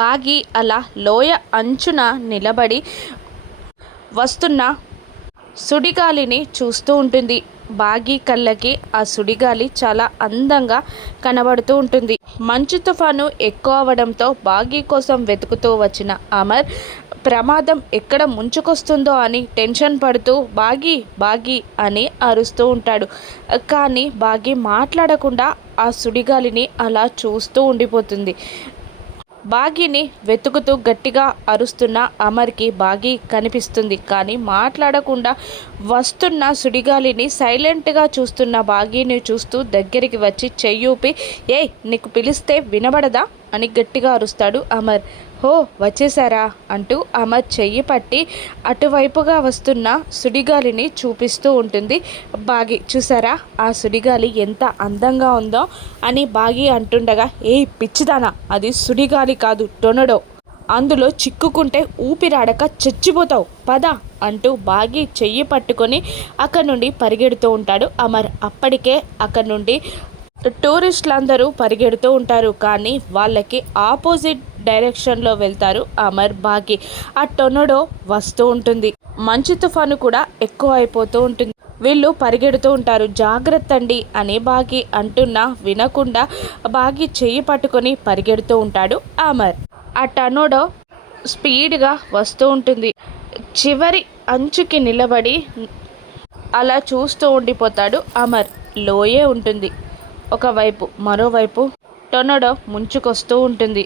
బాగి అలా లోయ అంచున నిలబడి వస్తున్న సుడిగాలిని చూస్తూ ఉంటుంది. బాగి కళ్ళకి ఆ సుడిగాలి చాలా అందంగా కనబడుతూ ఉంటుంది. మంచు తుఫాను ఎక్కువ అవడంతో బాగి కోసం వెతుకుతూ వచ్చిన అమర్ ప్రమాదం ఎక్కడ ముంచుకొస్తుందో అని టెన్షన్ పడుతూ బాగి బాగి అని అరుస్తూ ఉంటాడు. కానీ బాగి మాట్లాడకుండా ఆ సుడిగాలిని అలా చూస్తూ ఉండిపోతుంది. బాగీని వెతుకుతూ గట్టిగా అరుస్తున్న అమర్కి బాగీ కనిపిస్తుంది. కానీ మాట్లాడకుండా వస్తున్న సుడిగాలిని సైలెంట్గా చూస్తున్న బాగీని చూస్తూ దగ్గరికి వచ్చి చెయ్యూపి, ఏయ్ నీకు పిలిస్తే వినబడదా అని గట్టిగా అరుస్తాడు అమర్. హో వచ్చేసారా అంటూ అమర్ చెయ్యి పట్టి అటువైపుగా వస్తున్న సుడిగాలిని చూపిస్తూ ఉంటుంది బాగి. చూసారా ఆ సుడిగాలి ఎంత అందంగా ఉందో అని బాగి అంటుండగా, ఏ పిచ్చిదానా, అది సుడిగాలి కాదు, టొర్నడో, అందులో చిక్కుకుంటే ఊపిరాడక చచ్చిపోతావు పద అంటూ బాగి చెయ్యి పట్టుకొని అక్కడి నుండి పరిగెడుతూ ఉంటాడు అమర్. అప్పటికే అక్కడి నుండి టూరిస్టులందరూ పరిగెడుతూ ఉంటారు. కానీ వాళ్ళకి ఆపోజిట్ డైరెక్షన్లో వెళ్తారు అమర్, బాగి. ఆ టొర్నడో వస్తూ ఉంటుంది. మంచు తుఫాను కూడా ఎక్కువ అయిపోతూ ఉంటుంది. వీళ్ళు పరిగెడుతూ ఉంటారు. జాగ్రత్త అండి అని బాగి అంటున్నా వినకుండా బాగి చెయ్యి పట్టుకొని పరిగెడుతూ ఉంటాడు అమర్. ఆ టొర్నడో స్పీడ్గా వస్తూ ఉంటుంది. చివరి అంచుకి నిలబడి అలా చూస్తూ ఉండిపోతాడు అమర్. లోయే ఉంటుంది ఒకవైపు, మరోవైపు టొర్నడో ముంచుకొస్తూ ఉంటుంది.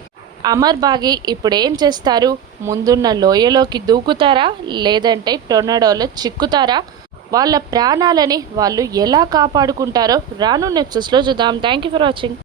అమర్ బాగి ఇప్పుడేం చేస్తారు? ముందున్న లోయలోకి దూకుతారా, లేదంటే టొర్నడోలో చిక్కుతారా? వాళ్ళ ప్రాణాలని వాళ్ళు ఎలా కాపాడుకుంటారో రానున్న ఎపిసోడ్స్లో చూద్దాం. Thank you for watching.